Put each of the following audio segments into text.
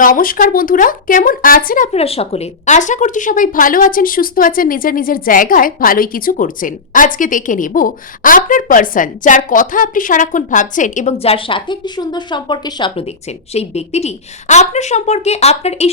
নমস্কার বন্ধুরা, কেমন আছেন আপনারা সকলে? আশা করছি সবাই ভালো আছেন, সুস্থ আছেন, নিজের নিজের জায়গায় ভালোই কিছু করছেন। আজকে দেখে নেব আপনার পার্সন, যার কথা আপনি সারাক্ষণ ভাবছেন এবং যার সাথে একটি সুন্দর সম্পর্কের স্বপ্ন দেখছেন, সেই ব্যক্তিটি আপনার সম্পর্কে, আপনার এই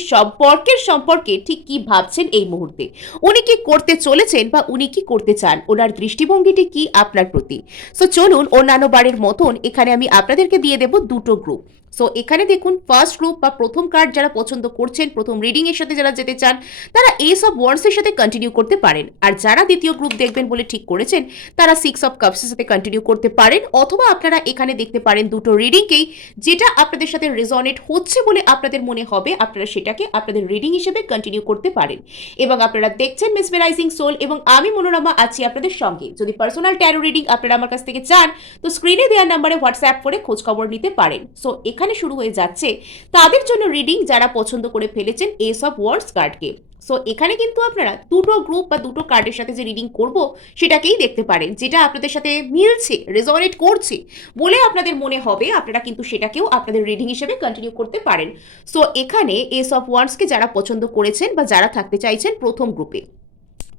সম্পর্কে ঠিক কি ভাবছেন এই মুহূর্তে। উনি কি করতে চলেছেন বা উনি কি করতে চান, ওনার দৃষ্টিভঙ্গিটি কি আপনার প্রতি। সো চলুন, অন্যান্য বারের মতন এখানে আমি আপনাদেরকে দিয়ে দেব দুটো গ্রুপ। সো এখানে দেখুন, ফার্স্ট গ্রুপ বা প্রথম কার্ড যারা পছন্দ করছেন, প্রথম রিডিং এর সাথে যারা যেতে চান, তারা এস অফ ওয়ান্ডস এর সাথে কন্টিনিউ করতে পারেন। আর যারা দ্বিতীয় গ্রুপ দেখবেন বলে ঠিক করেছেন, তারা সিক্স অফ কাপস এর সাথে কন্টিনিউ করতে পারেন, অথবা আপনারা এখানে দেখতে পারেন দুটো রিডিংকেই, যেটা আপনাদের সাথে রেজনেট হচ্ছে বলে আপনাদের মনে হবে, আপনারা সেটাকে আপনাদের রিডিং হিসেবে কন্টিনিউ করতে পারেন। এবং আপনারা দেখছেন মেসমেরাইজিং সোল এবং আমি মনোরমা আছি আপনাদের সঙ্গে। যদি পার্সোনাল ট্যারো রিডিং আপনারা আমার কাছ থেকে চান, তো স্ক্রিনে দেওয়ার নাম্বারে হোয়াটসঅ্যাপ করে খোঁজ খবর নিতে পারেন। সো এখানে শুরু হয়ে যাচ্ছে তাদের জন্য রিডিং যারা পছন্দ করে ফেলেছেন এস অফ ওয়ান্ডস কার্ডকে। সো এখানে কিন্তু আপনারা দুটো গ্রুপ বা দুটো কার্ডের সাথে যে রিডিং করব সেটাকেই দেখতে পারেন, যেটা আপনাদের সাথে মিলছে, রেজনেট করছে বলে আপনাদের মনে হবে, আপনারা কিন্তু সেটাকেও আপনাদের রিডিং হিসেবে কন্টিনিউ করতে পারেন। সো এখানে এস অফ ওয়ান্ডসকে যারা পছন্দ করেছেন বা যারা থাকতে চাইছেন প্রথম গ্রুপে,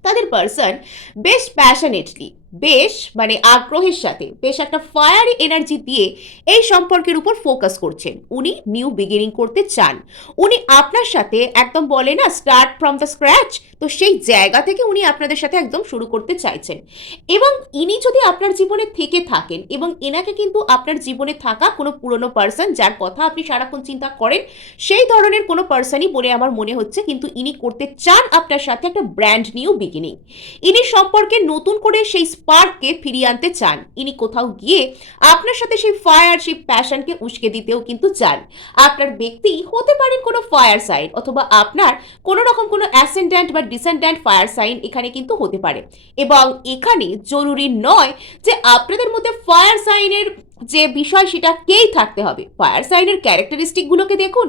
তাদের পার্সন বেশ প্যাশনেটলি, বেশ মানে আগ্রহের সাথে, বেশ একটা ফায়ারি এনার্জি দিয়ে এই সম্পর্কের উপর ফোকাস করছেন। উনি নিউ বিগিনিং করতে চান, উনি আপনার সাথে একদম বলে না স্টার্ট ফ্রম দ্য স্ক্র্যাচ, তো সেই জায়গা থেকে উনি আপনাদের সাথে একদম শুরু করতে চাইছেন। এবং ইনি যদি আপনার জীবনে থেকে থাকেন, এবং এনাকে কিন্তু আপনার জীবনে থাকা কোনো পুরনো পার্সন, যার কথা আপনি সারাক্ষণ চিন্তা করেন, সেই ধরনের কোনো পার্সনই বলে আমার মনে হচ্ছে। কিন্তু ইনি করতে চান আপনার সাথে একটা ব্র্যান্ড নিউ বিগিনিং। ইনি সম্পর্কে নতুন করে সেই স্পার্ককে ফিরিয়ে আনতে চান। ইনি কোথাও গিয়ে আপনার সাথে সেই ফায়ার, সেই প্যাশনকে উস্কে দিতেও কিন্তু চান। আপনার ব্যক্তি হতে পারেন কোনো ফায়ার সাইন, অথবা আপনার কোনো রকম কোনো অ্যাসেন্ডেন্ট বা ডিসেন্ডেন্ট ফায়ার সাইন এখানে কিন্তু হতে পারে। এবং এখানে জরুরি নয় যে আপনাদের মধ্যে ফায়ার সাইনের যে বিষয় সেটাকেই থাকতে হবে। ফায়ার সাইনের ক্যারেক্টারিস্টিকগুলোকে দেখুন,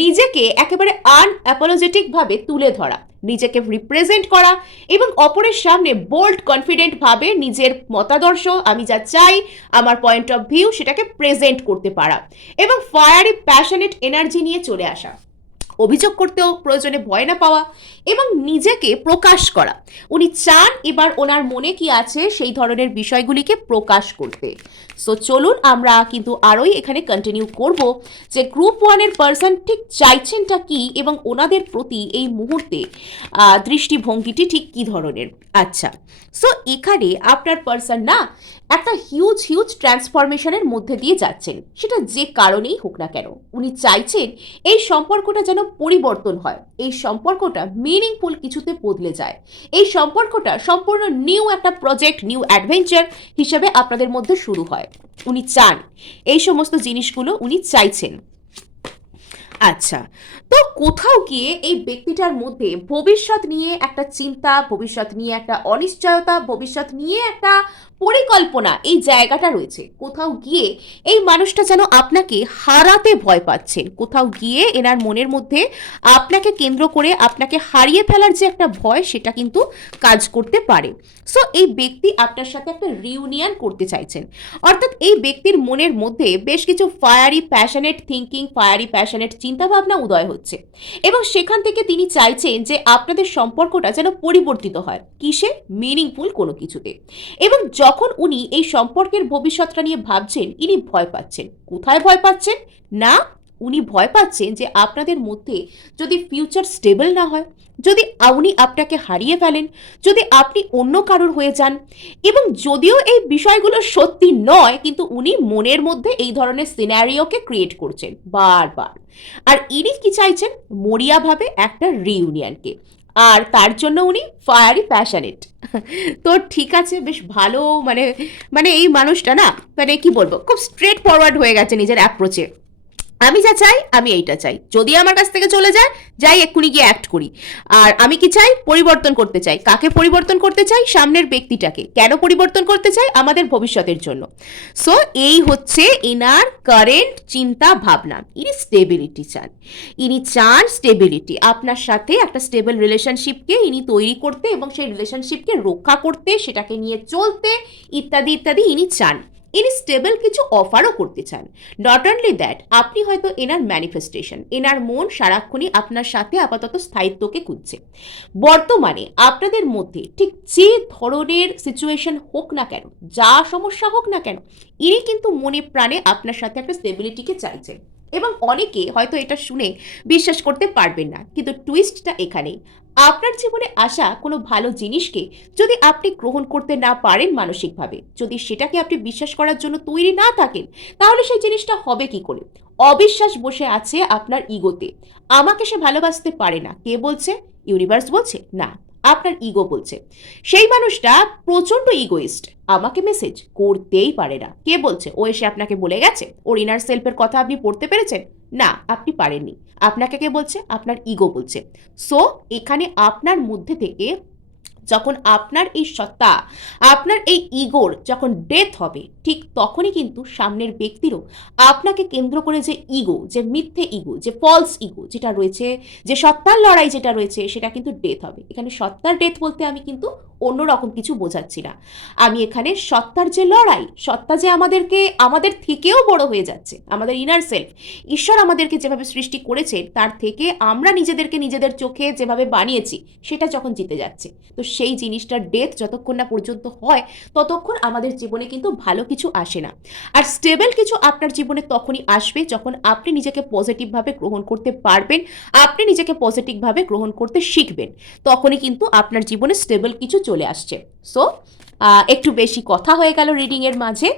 নিজেকে একেবারে আনঅ্যাপোলজেটিক ভাবে তুলে ধরা, নিজেকে রিপ্রেজেন্ট করা এবং অপরের সামনে বোল্ড কনফিডেন্ট ভাবে নিজের মতাদর্শ, আমি যা চাই, আমার পয়েন্ট অফ ভিউ, সেটাকে প্রেজেন্ট করতে পারা এবং ফায়ারি প্যাশনেট এনার্জি নিয়ে চলে আসা, অভিযোগ করতেও প্রয়োজনে ভয় না পাওয়া এবং নিজেকে প্রকাশ করা। উনি চান এবার ওনার মনে কি আছে সেই ধরনের বিষয়গুলিকে প্রকাশ করতে। সো চলুন, আমরা কিন্তু আরোই এখানে কন্টিনিউ করব যে গ্রুপ ওয়ানের পার্সন ঠিক চাইছেনটা কি এবং ওনাদের প্রতি এই মুহূর্তে দৃষ্টিভঙ্গিটি ঠিক কি ধরনের। আচ্ছা, সো এখানে আপনার পার্সন না একটা হিউজ ট্রান্সফরমেশনের মধ্যে দিয়ে যাচ্ছেন, সেটা যে কারণেই হোক না কেন। উনি চাইছেন এই সম্পর্কটা যেন পরিবর্তন হয়, এই সম্পর্কটা মিনিংফুল কিছুতে বদলে যায়, এই সম্পর্কটা সম্পূর্ণ নিউ একটা প্রজেক্ট, নিউ অ্যাডভেঞ্চার হিসেবে আপনাদের মধ্যে শুরু হয়। উনি চান এই সমস্ত জিনিসগুলো, উনি চাইছেন। আচ্ছা, তো কোথাও গিয়ে এই ব্যক্তিটার মধ্যে ভবিষ্যৎ নিয়ে একটা চিন্তা, ভবিষ্যৎ নিয়ে একটা অনিশ্চয়তা, ভবিষ্যৎ নিয়ে একটা পরিকল্পনা, এই জায়গাটা রয়েছে। কোথাও গিয়ে এই মানুষটা যেন আপনাকে হারাতে ভয় পাচ্ছেন, কোথাও গিয়ে এনার মনের মধ্যে আপনাকে কেন্দ্র করে আপনাকে হারিয়ে ফেলার যে একটা ভয়, সেটা কিন্তু কাজ করতে পারে। সো এই ব্যক্তি আপনার সাথে একটা রিউনিয়ন করতে চাইছেন, অর্থাৎ এই ব্যক্তির মনের মধ্যে বেশ কিছু fiery passionate thinking, fiery passionate চিন্তাভাবনা উদয় হচ্ছে এবং সেখান থেকে তিনি চাইছেন যে আপনাদের সম্পর্কটা যেন পরিবর্তিত হয়। কিসে? মিনিংফুল কোনো কিছুতে। এবং যখন উনি এই সম্পর্কের ভবিষ্যৎটা নিয়ে ভাবছেন, ইনি ভয় পাচ্ছেন। কোথায় ভয় পাচ্ছেন? না, উনি ভয় পাচ্ছেন যে আপনাদের মধ্যে যদি ফিউচার স্টেবল না হয়, যদি উনি আপনাকে হারিয়ে ফেলেন, যদি আপনি অন্য কারোর হয়ে যান। এবং যদিও এই বিষয়গুলো সত্যি নয়, কিন্তু উনি মনের মধ্যে এই ধরনের সিনারিওকে ক্রিয়েট করছেন বারবার। আর ইনি কি চাইছেন? মরিয়াভাবে একটা রিইউনিয়নকে, আর তার জন্য উনি ফায়ারি প্যাশনেট। তো ঠিক আছে, বেশ ভালো। মানে মানে এই মানুষটা না, মানে কি বলবো, খুব স্ট্রেট ফরওয়ার্ড হয়ে গেছে নিজের অ্যাপ্রোচে। আমি যা চাই, আমি এইটা চাই, যদি আমার কাছ থেকে চলে যায়, যাই এক্ষুনি গিয়ে অ্যাক্ট করি। আর আমি কি চাই? পরিবর্তন করতে চাই। কাকে পরিবর্তন করতে চাই? সামনের ব্যক্তিটাকে। কেন পরিবর্তন করতে চাই? আমাদের ভবিষ্যতের জন্য। সো এই হচ্ছে এনার কারেন্ট চিন্তা ভাবনা। ইনি স্টেবিলিটি চান, ইনি চান স্টেবিলিটি, আপনার সাথে একটা স্টেবল রিলেশনশিপকে ইনি তৈরি করতে এবং সেই রিলেশনশিপকে রক্ষা করতে, সেটাকে নিয়ে চলতে, ইত্যাদি ইত্যাদি ইনি চান। ইনি স্টেবল কিছু অফারও করতে চান। নট অনলি দ্যাট, আপনি হয়তো এনার ম্যানিফেস্টেশন, এনার মন সারাক্ষণই আপনার সাথে আপাতত স্থায়িত্বকে খুঁজছে। বর্তমানে আপনাদের মধ্যে ঠিক যে ধরনের সিচুয়েশন হোক না কেন, যা সমস্যা হোক না কেন, ইনি কিন্তু মনে প্রাণে আপনার সাথে একটা স্টেবিলিটিকে চাইছেন। এবং অনেকে হয়তো এটা শুনে বিশ্বাস করতে পারবেন না, কিন্তু টুইস্টটা এখানেই। আপনার জীবনে আসা কোনো ভালো জিনিসকে যদি আপনি গ্রহণ করতে না পারেন মানসিকভাবে, যদি সেটাকে আপনি বিশ্বাস করার জন্য তৈরি না থাকেন, তাহলে সেই জিনিসটা হবে কি করে? অবিশ্বাস বসে আছে আপনার ইগোতে। আমাকে সে ভালোবাসতে পারে না, কে বলছে? ইউনিভার্স বলছে? না, আপনার ইগো বলছে। সেই মানুষটা প্রচন্ড ইগোইস্ট, আমাকে মেসেজ করতেই পারে না, কে বলছে? ও এসে আপনাকে বলে গেছে? ওর ইনার সেলফের কথা আপনি পড়তে পেরেছেন? না, আপনি পারেননি। আপনাকে কে বলছে? আপনার ইগো বলছে। সো এখানে আপনার মধ্যে থেকে যখন আপনার এই সত্তা, আপনার এই ইগোর যখন ডেথ হবে, ঠিক তখনই কিন্তু সামনের ব্যক্তিরও আপনাকে কেন্দ্র করে যে ইগো, যে মিথ্যে ইগো, যে ফলস ইগো যেটা রয়েছে, যে সত্তার লড়াই যেটা রয়েছে, সেটা কিন্তু ডেথ হবে। এখানে সত্তার ডেথ বলতে আমি কিন্তু অন্যরকম কিছু বোঝাচ্ছি না। আমি এখানে সত্তার যে লড়াই, সত্তা যে আমাদের থেকেও বড় হয়ে যাচ্ছে, আমাদের ইনার সেলফ, ঈশ্বর আমাদেরকে যেভাবে সৃষ্টি করেছে তার থেকে আমরা নিজেদেরকে নিজেদের চোখে যেভাবে বানিয়েছি সেটা যখন জিতে যাচ্ছে, তো সেই জিনিসটার ডেথ যতক্ষণ না পর্যন্ত হয় ততক্ষণ আমাদের জীবনে কিন্তু ভালো কিছু আসে না। আর স্টেবল কিছু আপনার জীবনে তখনই আসবে যখন আপনি নিজেকে পজিটিভভাবে গ্রহণ করতে পারবেন, আপনি নিজেকে পজিটিভভাবে গ্রহণ করতে শিখবেন, তখনই কিন্তু আপনার জীবনে স্টেবল কিছু চলে আসছে। সো একটু বেশি কথা হয়ে গেল রিডিংয়ের মাঝে,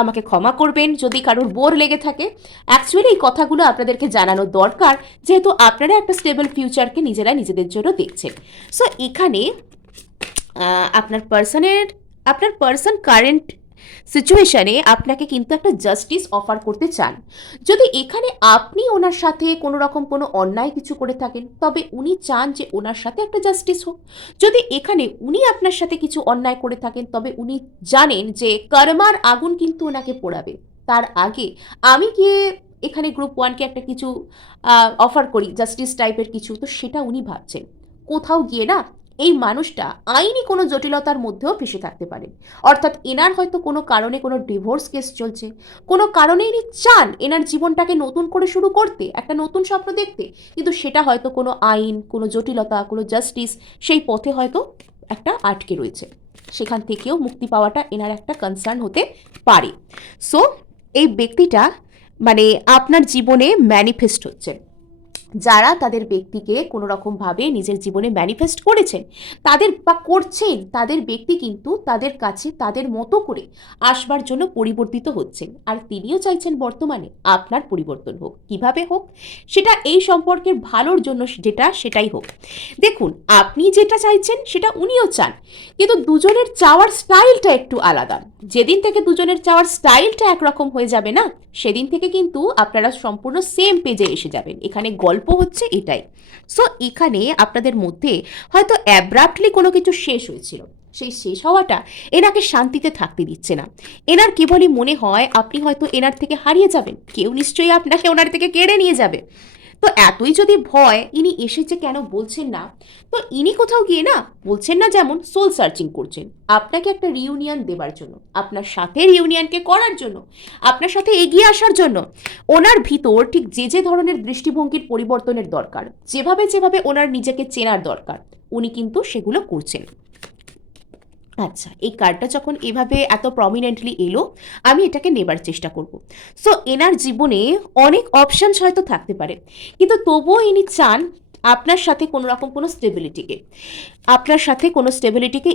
আমাকে ক্ষমা করবেন যদি কারোর বোর লেগে থাকে। অ্যাকচুয়ালি এই কথাগুলো আপনাদেরকে জানানো দরকার, যেহেতু আপনারা একটা স্টেবল ফিউচারকে নিজেরা নিজেদের জন্য দেখছেন। সো এখানে আপনার পার্সন কারেন্ট সিচুয়েশনে আপনাকে কিন্তু একটা জাস্টিস অফার করতে চান। যদি এখানে আপনি ওনার সাথে কোনো রকম কোনো অন্যায় কিছু করে থাকেন, তবে উনি চান যে ওনার সাথে একটা জাস্টিস হোক। যদি এখানে উনি আপনার সাথে কিছু অন্যায় করে থাকেন, তবে উনি জানেন যে কর্মার আগুন কিন্তু ওনাকে পোড়াবে। তার আগে আমি গিয়ে এখানে গ্রুপ ওয়ানকে একটা কিছু অফার করি, জাস্টিস টাইপের কিছু, তো সেটা উনি ভাবছেন। কোথাও গিয়ে না এই মানুষটা আইনি কোনো জটিলতার মধ্যেও ফেসে থাকতে পারেন। অর্থাৎ এনার হয়তো কোনো কারণে কোনো ডিভোর্স কেস চলছে, কোনো কারণে ইনি চান এনার জীবনটাকে নতুন করে শুরু করতে, একটা নতুন স্বপ্ন দেখতে, কিন্তু সেটা হয়তো কোনো আইন, কোনো জটিলতা, কোনো জাস্টিস, সেই পথে হয়তো একটা আটকে রয়েছে। সেখান থেকেও মুক্তি পাওয়াটা এনার একটা কনসার্ন হতে পারে। সো এই ব্যক্তিটা মানে আপনার জীবনে ম্যানিফেস্ট হচ্ছে। যারা তাদের ব্যক্তিকে কোনো রকমভাবে নিজের জীবনে ম্যানিফেস্ট করেছেন তাদের বা করছেন, তাদের ব্যক্তি কিন্তু তাদের কাছে তাদের মতো করে আসবার জন্য পরিবর্তিত হচ্ছেন। আর তিনিও চাইছেন বর্তমানে আপনার পরিবর্তন হোক। কিভাবে হোক? সেটা এই সম্পর্কের ভালোর জন্য যেটা, সেটাই হোক। দেখুন, আপনি যেটা চাইছেন সেটা উনিও চান, কিন্তু দুজনের চাওয়ার স্টাইলটা একটু আলাদা। যেদিন থেকে দুজনের চাওয়ার স্টাইলটা একরকম হয়ে যাবে না, সেদিন থেকে কিন্তু আপনারা সম্পূর্ণ সেম পেজে এসে যাবেন। এখানে গল্প হচ্ছে এটাই। সো এখানে আপনাদের মধ্যে হয়তো অ্যাব্রাপ্টলি কোনো কিছু শেষ হয়েছিল, সেই শেষ হওয়াটা এনাকে শান্তিতে থাকতে দিচ্ছে না। এনার কেবলই মনে হয় আপনি হয়তো এনার থেকে হারিয়ে যাবেন, কেউ নিশ্চয়ই আপনাকে ওনার থেকে কেড়ে নিয়ে যাবে। তো এতই যদি ভয়, ইনি এসেছে কেন বলছেন না? তো ইনি কোথাও গিয়ে না বলছেন না, যেমন সোল সার্চিং করছেন আপনাকে একটা রিউনিয়ন দেবার জন্য, আপনার সাথে রিউনিয়নকে করার জন্য, আপনার সাথে এগিয়ে আসার জন্য। ওনার ভিতর ঠিক যে যে ধরনের দৃষ্টিভঙ্গির পরিবর্তনের দরকার, যেভাবে যেভাবে ওনার নিজেকে চেনার দরকার, উনি কিন্তু সেগুলো করছেন। আচ্ছা, এই কার্ডটা যখন এভাবে এত প্রমিনেন্টলি এলো, আমি এটাকে নেবার চেষ্টা করব। সো এনার জীবনে অনেক অপশানস হয়তো থাকতে পারে, কিন্তু তবুও ইনি চান আপনার সাথে কোনো রকম কোনো স্টেবিলিটিকে,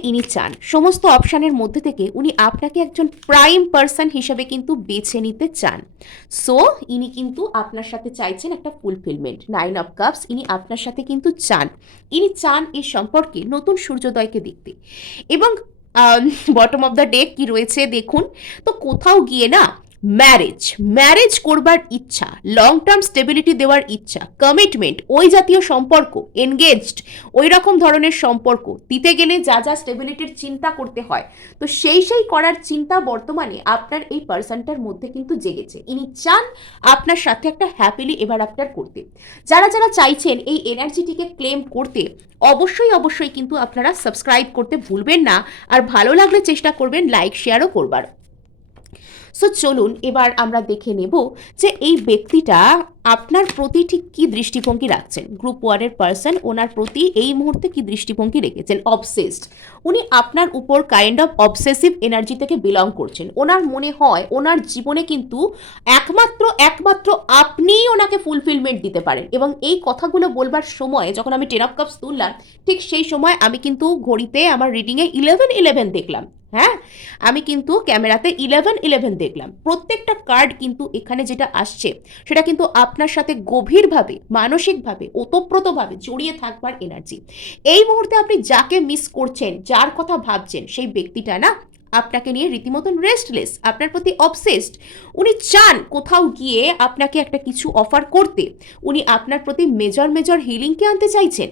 ইনি চান। সমস্ত অপশানের মধ্যে থেকে উনি আপনাকে একজন প্রাইম পার্সন হিসেবে কিন্তু বেছে নিতে চান। সো ইনি কিন্তু আপনার সাথে চাইছেন একটা ফুলফিলমেন্ট। 9 অফ কাপস ইনি আপনার সাথে কিন্তু চান। ইনি চান এই সম্পর্কে নতুন সূর্যোদয়কে দেখতে। এবং বটম অফ দ্য ডেক কি রয়েছে দেখুন তো, কোথাও গিয়ে না ম্যারেজ করবার ইচ্ছা, লং টার্ম স্টেবিলিটি দেওয়ার ইচ্ছা, কমিটমেন্ট, ওই জাতীয় সম্পর্ক, এনগেজড, ওই রকম ধরনের সম্পর্ক দিতে গেলে যা যা স্টেবিলিটির চিন্তা করতে হয়, তো সেই করার চিন্তা বর্তমানে আপনার এই পার্সনটার মধ্যে কিন্তু জেগেছে। ইনি চান আপনার সাথে একটা হ্যাপিলি এভার আফটার করতে। যারা যারা চাইছেন এই এনার্জিটিকে ক্লেম করতে, অবশ্যই কিন্তু আপনারা সাবস্ক্রাইব করতে ভুলবেন না। আর ভালো লাগলে চেষ্টা করবেন লাইক শেয়ারও করবার। সো চলুন এবার আমরা দেখে নেব যে এই ব্যক্তিটা আপনার প্রতি ঠিক কী দৃষ্টিভঙ্গি রাখছেন। গ্রুপ ওয়ানের পার্সন ওনার প্রতি এই মুহূর্তে কী দৃষ্টিভঙ্গি রেখেছেন। অবসেসড, উনি আপনার উপর কাইন্ড অফ অবসেসিভ এনার্জি থেকে বিলং করছেন। ওনার মনে হয় ওনার জীবনে কিন্তু একমাত্র আপনিই ওনাকে ফুলফিলমেন্ট দিতে পারেন। এবং এই কথাগুলো বলবার সময় যখন আমি 10 অফ কাপস তুললাম, ঠিক সেই সময় আমি কিন্তু ঘড়িতে আমার রিডিংয়ে 11 দেখলাম। হ্যাঁ, আমি কিন্তু ক্যামেরাতে 11 দেখলাম। প্রত্যেকটা কার্ড কিন্তু এখানে যেটা আসছে সেটা কিন্তু আপনার সাথে গভীরভাবে, মানসিকভাবে, ওতপ্রোতভাবে জড়িয়ে থাকবার এনার্জি। এই মুহূর্তে আপনি যাকে মিস করছেন, যার কথা ভাবছেন, সেই ব্যক্তিটা না আপনাকে নিয়ে রীতিমতন রেস্টলেস, আপনার প্রতি অবসেসড। উনি চান কোথাও গিয়ে আপনাকে একটা কিছু অফার করতে। উনি আপনার প্রতি মেজর হিলিংকে আনতে চাইছেন।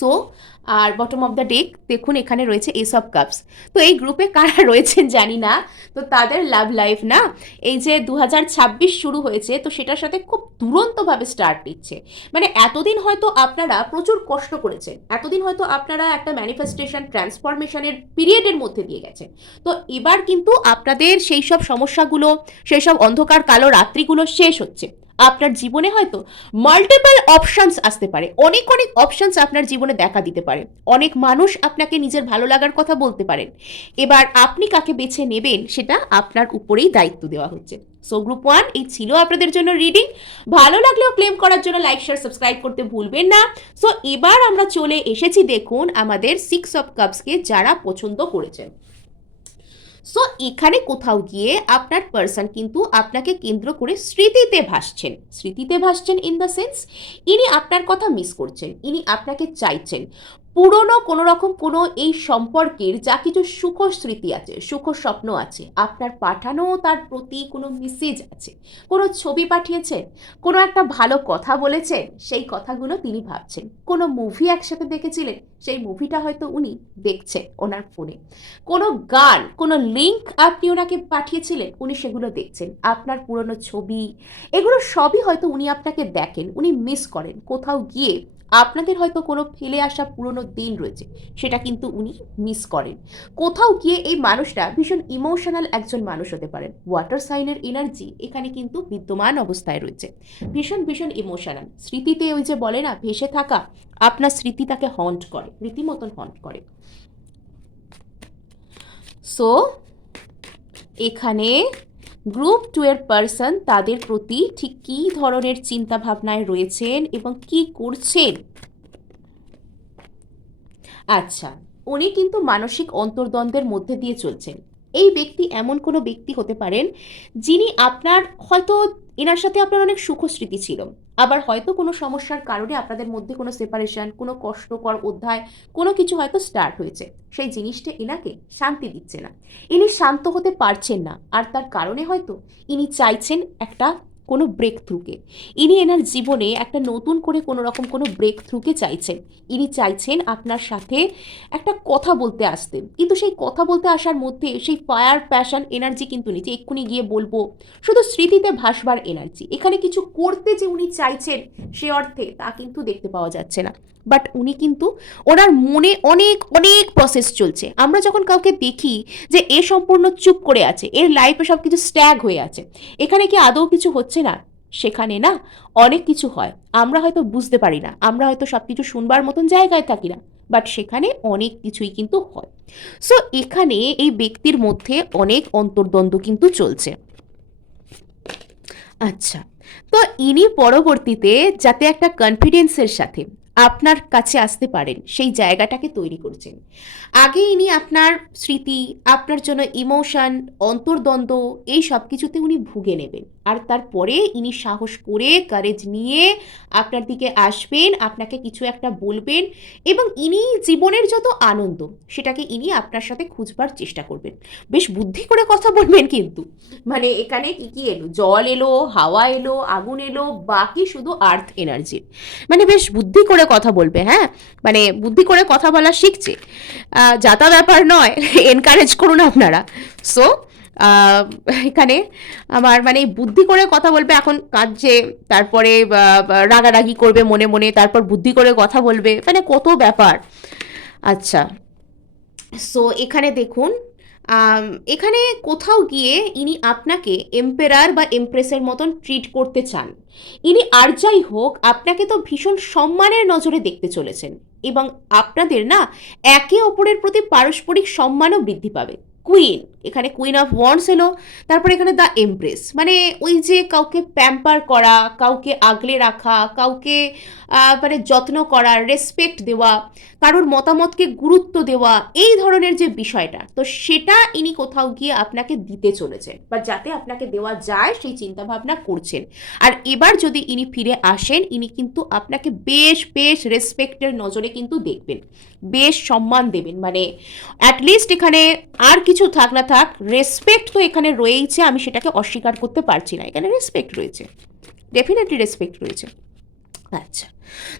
সো আর বটম অফ দ্য ডেক দেখুন এখানে রয়েছে এস অফ কাপস। তো এই গ্রুপে কারা রয়েছেন জানি না, তো তাদের লাভ লাইফ না এই যে 2026 শুরু হয়েছে, তো সেটার সাথে খুব দুরন্তভাবে স্টার্ট নিচ্ছে। মানে এতদিন হয়তো আপনারা প্রচুর কষ্ট করেছেন, এতদিন হয়তো আপনারা একটা ম্যানিফেস্টেশন ট্রান্সফরমেশনের পিরিয়ডের মধ্যে দিয়ে গেছেন। তো এবার কিন্তু আপনাদের সেই সব সমস্যাগুলো, সেই সব অন্ধকার কালো রাত্রিগুলো শেষ হচ্ছে। আপনার জীবনে হয়তো মাল্টিপল অপশনস আসতে পারে, অনেক অপশনস আপনার জীবনে দেখা দিতে পারে। অনেক মানুষ আপনাকে নিজের ভালো লাগার কথা বলতে পারেন। এবার আপনি কাকে বেছে নেবেন সেটা আপনার উপরেই দায়িত্ব দেওয়া হচ্ছে। সো গ্রুপ 1 এই ছিল আপনাদের জন্য রিডিং। ভালো লাগলেও ক্লেম করার জন্য লাইক শেয়ার সাবস্ক্রাইব করতে ভুলবেন না। সো এবার আমরা চলে এসেছি দেখুন আমাদের 6 অফ কাপসকে যারা পছন্দ করেছেন। সো এখানে কোথাও গিয়ে আপনার পার্সন কিন্তু আপনাকে কেন্দ্র করে স্মৃতিতে ভাসছেন ইন দ্য সেন্স ইনি আপনার কথা মিস করছেন, ইনি আপনাকে চাইছেন। পুরনো কোনো রকম কোনো এই সম্পর্কের যা কিছু সুখ স্মৃতি আছে, সুখ স্বপ্ন আছে, আপনার পাঠানো তার প্রতি কোনো মেসেজ আছে, কোনো ছবি পাঠিয়েছেন, কোনো একটা ভালো কথা বলেছেন, সেই কথাগুলো তিনি ভাবছেন। কোনো মুভি একসাথে দেখেছিলেন, সেই মুভিটা হয়তো উনি দেখছেন ওনার ফোনে। কোনো গান, কোনো লিঙ্ক আপনি ওনাকে পাঠিয়েছিলেন, উনি সেগুলো দেখছেন। আপনার পুরনো ছবি, এগুলো সবই হয়তো উনি আপনাকে দেখেন, উনি মিস করেন। কোথাও গিয়ে আপনাদের হয়তো কোনো ফেলে আসা পুরনো দিন রয়েছে, সেটা কিন্তু উনি মিস করেন। কোথাও গিয়ে এই মানুষটা ভীষণ ইমোশনাল একজন মানুষ হতে পারেন। ওয়াটার সাইনের এনার্জি এখানে কিন্তু বিদ্যমান অবস্থায় রয়েছে, ভীষণ ইমোশনাল। স্মৃতিতে ওই যে বলে না ভেসে থাকা, আপনার স্মৃতি তাকে হন্ট করে, রীতিমতন হন্ট করে। সো এখানে গ্রুপ 2 এর পার্সন তাদের প্রতি ঠিক কী ধরনের চিন্তা ভাবনায় রয়েছেন এবং কি করছেন। আচ্ছা, উনি কিন্তু মানসিক অন্তর্দ্বন্দ্বের মধ্যে দিয়ে চলছেন। এই ব্যক্তি এমন কোনো ব্যক্তি হতে পারেন যিনি আপনার হয়তো, এনার সাথে আপনার অনেক সুখ স্মৃতি ছিল, আবার হয়তো কোনো সমস্যার কারণে আপনাদের মধ্যে কোনো সেপারেশন, কোনো কষ্টকর অধ্যায়, কোনো কিছু হয়তো স্টার্ট হয়েছে। সেই জিনিসটা এনাকে শান্তি দিচ্ছে না, ইনি শান্ত হতে পারছেন না। আর তার কারণে হয়তো ইনি চাইছেন একটা কোনো ব্রেক থ্রুকে। ইনি এনার জীবনে একটা নতুন করে কোনো রকম কোনো ব্রেক থ্রুকে চাইছেন। ইনি চাইছেন আপনার সাথে একটা কথা বলতে আসতে, কিন্তু সেই কথা বলতে আসার মধ্যে সেই ফায়ার প্যাশন এনার্জি কিন্তু নেই যে এক্ষুনি গিয়ে বলবো। শুধু স্মৃতিতে ভাসবার এনার্জি। এখানে কিছু করতে যে উনি চাইছেন সে অর্থে তা কিন্তু দেখতে পাওয়া যাচ্ছে না। বাট উনি কিন্তু, ওনার মনে অনেক প্রসেস চলছে। আমরা যখন কাউকে দেখি যে এ সম্পূর্ণ চুপ করে আছে, এর লাইফে সব কিছু স্ট্যাগ হয়ে আছে, এখানে কি আদৌ কিছু হচ্ছে না, সেখানে না অনেক কিছু হয়। আমরা হয়তো বুঝতে পারি না, আমরা হয়তো সব কিছু শুনবার মতন জায়গায় থাকি না, বাট সেখানে অনেক কিছুই কিন্তু হয়। সো এখানে এই ব্যক্তির মধ্যে অনেক অন্তর্দ্বন্দ্ব কিন্তু চলছে। আচ্ছা, তো ইনি পরবর্তীতে যাতে একটা কনফিডেন্সের সাথে আপনার কাছে আসতে পারেন সেই জায়গাটাকে তৈরি করছেন। আগে ইনি আপনার স্মৃতি, আপনার জন্য ইমোশন, অন্তর্দ্বন্দ্ব এই সব কিছুতে উনি ভুগে নেবেন। আর তারপরে ইনি সাহস করে, কারেজ নিয়ে আপনার দিকে আসবেন, আপনাকে কিছু একটা বলবেন, এবং ইনি জীবনের যত আনন্দ সেটাকে ইনি আপনার সাথে খুঁজবার চেষ্টা করবেন। বেশ বুদ্ধি করে কথা বলবেন কিন্তু, মানে এখানে কি এলো, জল এলো, হাওয়া এলো, আগুন এলো, বাকি শুধু আর্থ এনার্জি। মানে বেশ বুদ্ধি করে কথা বলবে। হ্যাঁ, মানে বুদ্ধি করে কথা বলা শিখছে, যাতা ব্যাপার নয়, এনকারেজ করুন আপনারা। সো এখানে আমার মানে বুদ্ধি করে কথা বলবে, এখন কাঁদছে, তারপরে রাগারাগি করবে মনে মনে, তারপর বুদ্ধি করে কথা বলবে, মানে কত ব্যাপার। আচ্ছা, সো এখানে দেখুন এখানে কোথাও গিয়ে ইনি আপনাকে এম্পেরার বা এমপ্রেসের মতন ট্রিট করতে চান। ইনি আর যাই হোক আপনাকে তো ভীষণ সম্মানের নজরে দেখতে চলেছেন, এবং আপনাদের না একে অপরের প্রতি পারস্পরিক সম্মানও বৃদ্ধি পাবে। কুইন, এখানে কুইন অফ ওয়ান্ডস এলো, তারপর এখানে দ্য এমপ্রেস, মানে ওই যে কাউকে প্যাম্পার করা, কাউকে আগলে রাখা, কাউকে মানে যত্ন করা, রেসপেক্ট দেওয়া, কারোর মতামতকে গুরুত্ব দেওয়া, এই ধরনের যে বিষয়টা, তো সেটা ইনি কোথাও গিয়ে আপনাকে দিতে চলেছেন, বা যাতে আপনাকে দেওয়া যায় সেই চিন্তাভাবনা করছেন। আর এবার যদি ইনি ফিরে আসেন, ইনি কিন্তু আপনাকে বেশ বেশ রেসপেক্টের নজরে কিন্তু দেখবেন, বেশ সম্মান দেবেন, মানে অ্যাটলিস্ট এখানে আর কিছু থাক না থাক, রেসপেক্ট তো এখানে রয়েইছে, আমি সেটাকে অস্বীকার করতে পারছি না, এখানে রেসপেক্ট রয়েছে, ডেফিনেটলি রেসপেক্ট রয়েছে। আচ্ছা,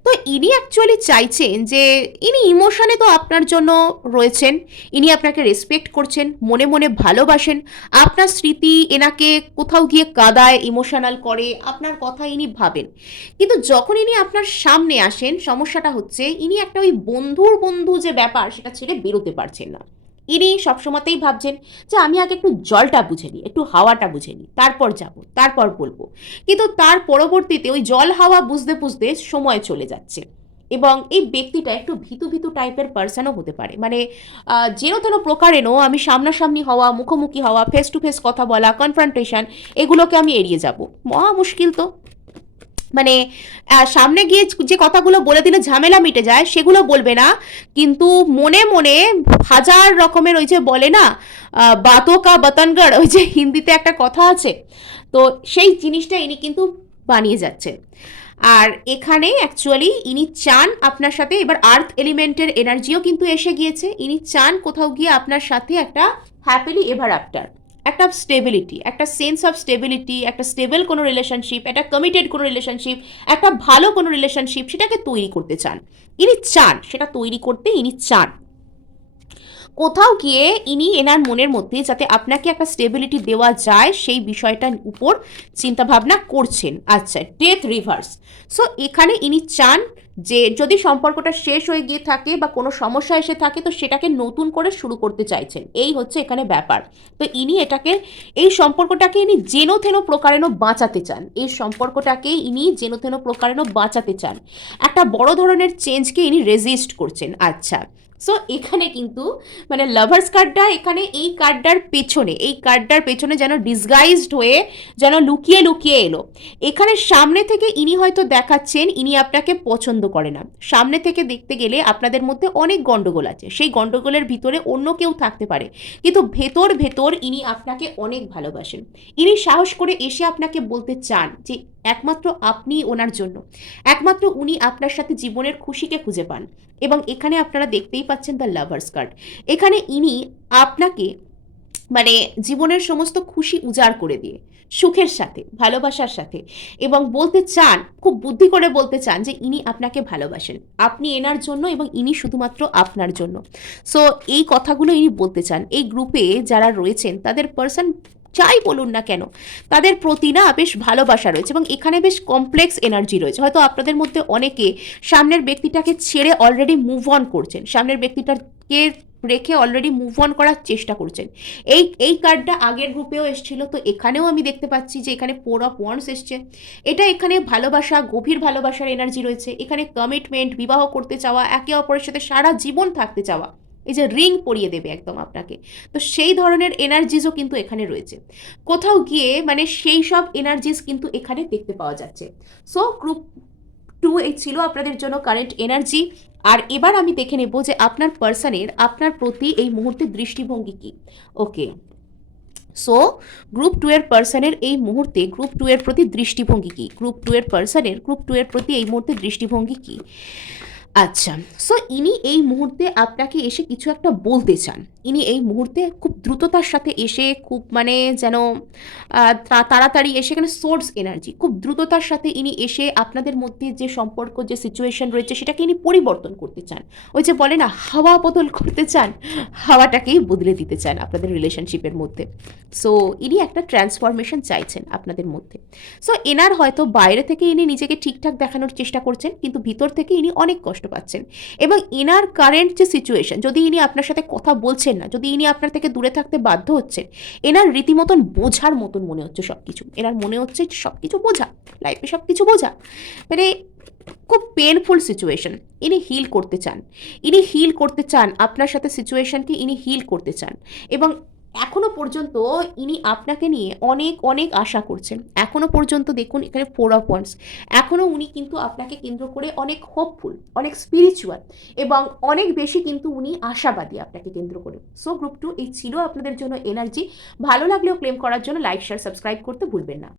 তো ইনি অ্যাকচুয়ালি চাইছেন যে ইনি ইমোশনে তো আপনার জন্য রয়েছেন, ইনি আপনাকে রেসপেক্ট করছেন, মনে মনে ভালোবাসেন, আপনার স্মৃতি এনাকে কোথাও গিয়ে কাঁদায়, ইমোশনাল করে, আপনার কথা ইনি ভাবেন। কিন্তু যখন ইনি আপনার সামনে আসেন, সমস্যাটা হচ্ছে ইনি একটা ওই বন্ধুর বন্ধু যে ব্যাপার সেটা ছেড়ে বেরোতে পারছেন না। ইনি সবসময়তেই ভাবছেন যে আমি আগে একটু জলটা বুঝে নিই, একটু হাওয়াটা বুঝে নিই, তারপর যাব, তারপর বলবো। কিন্তু তার পরবর্তীতে ওই জল হাওয়া বুঝতে বুঝতে সময় চলে যাচ্ছে, এবং এই ব্যক্তিটা একটু ভীতু ভীতু টাইপের পার্সনও হতে পারে, মানে যেন তেন প্রকারেণও আমি সামনাসামনি হওয়া, মুখোমুখি হওয়া, ফেস টু ফেস কথা বলা, কনফ্রন্টেশন, এগুলোকে আমি এড়িয়ে যাব। মহা মুশকিল তো, মানে সামনে গিয়ে যে কথাগুলো বলে দিলে ঝামেলা মিটে যায় সেগুলো বলবে না, কিন্তু মনে মনে হাজার রকমের, ওই যে বলে না বাতো কা বতনগড়, ওই যে হিন্দিতে একটা কথা আছে, তো সেই জিনিসটা ইনি কিন্তু বানিয়ে যাচ্ছেন। আর এখানে অ্যাকচুয়ালি ইনি চান আপনার সাথে, এবার আর্থ এলিমেন্টের এনার্জিও কিন্তু এসে গিয়েছে, ইনি চান কোথাও গিয়ে আপনার সাথে একটা হ্যাপিলি এভার আফটার, একটা স্টেবিলিটি, একটা সেন্স অফ স্টেবিলিটি, একটা স্টেবল কোনো রিলেশনশিপ, একটা কমিটেড কোনো রিলেশনশিপ, একটা ভালো কোনো রিলেশনশিপ, সেটাকে তৈরি করতে চান। ইনি চান সেটা তৈরি করতে, ইনি চান কোথাও গিয়ে ইনি এনার মনের মধ্যে যাতে আপনাকে একটা স্টেবিলিটি দেওয়া যায় সেই বিষয়টার উপর চিন্তাভাবনা করছেন। আচ্ছা, ডেথ রিভার্স, সো এখানে ইনি চান যে যদি সম্পর্কটা শেষ হয়ে গিয়ে থাকে বা কোনো সমস্যা এসে থাকে, তো সেটাকে নতুন করে শুরু করতে চাইছেন, এই হচ্ছে এখানে ব্যাপার। তো ইনি এটাকে, এই সম্পর্কটাকে ইনি যেন থেন প্রকারেণ বাঁচাতে চান, এই সম্পর্কটাকে ইনি যেন থেন প্রকারেণ বাঁচাতে চান, একটা বড় ধরনের চেঞ্জকে ইনি রেজিস্ট করছেন। আচ্ছা, সো এখানে কিন্তু মানে লাভার্স কার্ডটা এখানে এই কার্ডটার পেছনে, এই কার্ডটার পেছনে যেন ডিসগাইজড হয়ে যেন লুকিয়ে লুকিয়ে এলো। এখানে সামনে থেকে ইনি হয়তো দেখাচ্ছেন ইনি আপনাকে পছন্দ করে না, সামনে থেকে দেখতে গেলে আপনাদের মধ্যে অনেক গন্ডগোল আছে, সেই গন্ডগোলের ভিতরে অন্য কেউ থাকতে পারে, কিন্তু ভেতর ভেতর ইনি আপনাকে অনেক ভালোবাসেন। ইনি সাহস করে এসে আপনাকে বলতে চান যে একমাত্র আপনি ওনার জন্য, একমাত্র উনি আপনার সাথে জীবনের খুশিকে খুঁজে পান। এবং এখানে আপনারা দেখতেই পাচ্ছেন দ্য লাভার্স কার্ড, এখানে ইনি আপনাকে মানে জীবনের সমস্ত খুশি উজাড় করে দিয়ে সুখের সাথে, ভালোবাসার সাথে, এবং বলতে চান, খুব বুদ্ধি করে বলতে চান যে ইনি আপনাকে ভালোবাসেন, আপনি এনার জন্য এবং ইনি শুধুমাত্র আপনার জন্য। সো এই কথাগুলো ইনি বলতে চান। এই গ্রুপে যারা রয়েছেন তাদের পার্সন যাই বলুন না কেন, তাদের প্রতি না বেশ ভালোবাসা রয়েছে, এবং এখানে বেশ কমপ্লেক্স এনার্জি রয়েছে। হয়তো আপনাদের মধ্যে অনেকে সামনের ব্যক্তিটাকে ছেড়ে অলরেডি মুভ অন করছেন, সামনের ব্যক্তিটাকে রেখে অলরেডি মুভ অন করার চেষ্টা করছেন। এই কার্ডটা আগের গ্রুপেও এসেছিল, তো এখানেও আমি দেখতে পাচ্ছি যে এখানে 4 অফ ওয়ান্ডস এসছে, এটা এখানে ভালোবাসা, গভীর ভালোবাসার এনার্জি রয়েছে, এখানে কমিটমেন্ট, বিবাহ করতে চাওয়া, একে অপরের সাথে সারা জীবন থাকতে চাওয়া, এই যে রিং পরিয়ে দেবে একদম আপনাকে, তো সেই ধরনের এনার্জিসও কিন্তু এখানে রয়েছে। কোথাও গিয়ে মানে সেই সব এনার্জিস কিন্তু এখানে দেখতে পাওয়া যাচ্ছে। সো গ্রুপ 2 এই ছিল আপনাদের জন্য কারেন্ট এনার্জি। আর এবার আমি দেখে নেব যে আপনার পার্সনের আপনার প্রতি এই মুহূর্তে দৃষ্টিভঙ্গি কি। ওকে, সো গ্রুপ 2 এর পার্সনের এই মুহূর্তে গ্রুপ 2 এর প্রতি দৃষ্টিভঙ্গি কি, গ্রুপ 2 এর পার্সনের গ্রুপ 2 এর প্রতি এই মুহূর্তে দৃষ্টিভঙ্গি কি। আচ্ছা, সো ইনি এই মুহূর্তে আপনাকে এসে কিছু একটা বলতে চান, ইনি এই মুহূর্তে খুব দ্রুততার সাথে এসে, খুব মানে যেন তাড়াতাড়ি এসে, এখানে সোর্স এনার্জি, খুব দ্রুততার সাথে ইনি এসে আপনাদের মধ্যে যে সম্পর্ক, যে সিচুয়েশন রয়েছে সেটাকে ইনি পরিবর্তন করতে চান। ওই যে বলে না হাওয়া বদল করতে চান, হাওয়াটাকেই বদলে দিতে চান আপনাদের রিলেশনশিপের মধ্যে। সো ইনি একটা ট্রান্সফরমেশন চাইছেন আপনাদের মধ্যে। সো এনার হয়তো বাইরে থেকে ইনি নিজেকে ঠিকঠাক দেখানোর চেষ্টা করছেন, কিন্তু ভিতর থেকে ইনি অনেক কষ্ট পাচ্ছেন, এবং এনার কারেন্ট যে সিচুয়েশন, যদি ইনি আপনার সাথে কথা বলছেন পারছেন না, যদি ইনি আপনার থেকে দূরে থাকতে বাধ্য হচ্ছেন, এনার রীতিমতন বোঝার মতন মনে হচ্ছে সব কিছু। এনার মনে হচ্ছে সব কিছু বোঝা, লাইফে সব কিছু বোঝা, মানে খুব পেনফুল সিচুয়েশন। ইনি হিল করতে চান, ইনি হিল করতে চান আপনার সাথে সিচুয়েশনকে ইনি হিল করতে চান। এবং এখনো পর্যন্ত ইনি আপনাকে নিয়ে অনেক অনেক আশা করছেন। এখনো পর্যন্ত দেখুন এখানে 4 অফ ওয়ান্ডস, এখনো উনি কিন্তু আপনাকে কেন্দ্র করে অনেক হোপফুল, অনেক স্পিরিচুয়াল এবং অনেক বেশি কিন্তু উনি আশাবাদী আপনাকে কেন্দ্র করে। সো গ্রুপ 2 এই ছিল আপনাদের জন্য এনার্জি। ভালো লাগলেও ক্লেম করার জন্য লাইক শেয়ার সাবস্ক্রাইব করতে ভুলবেন না।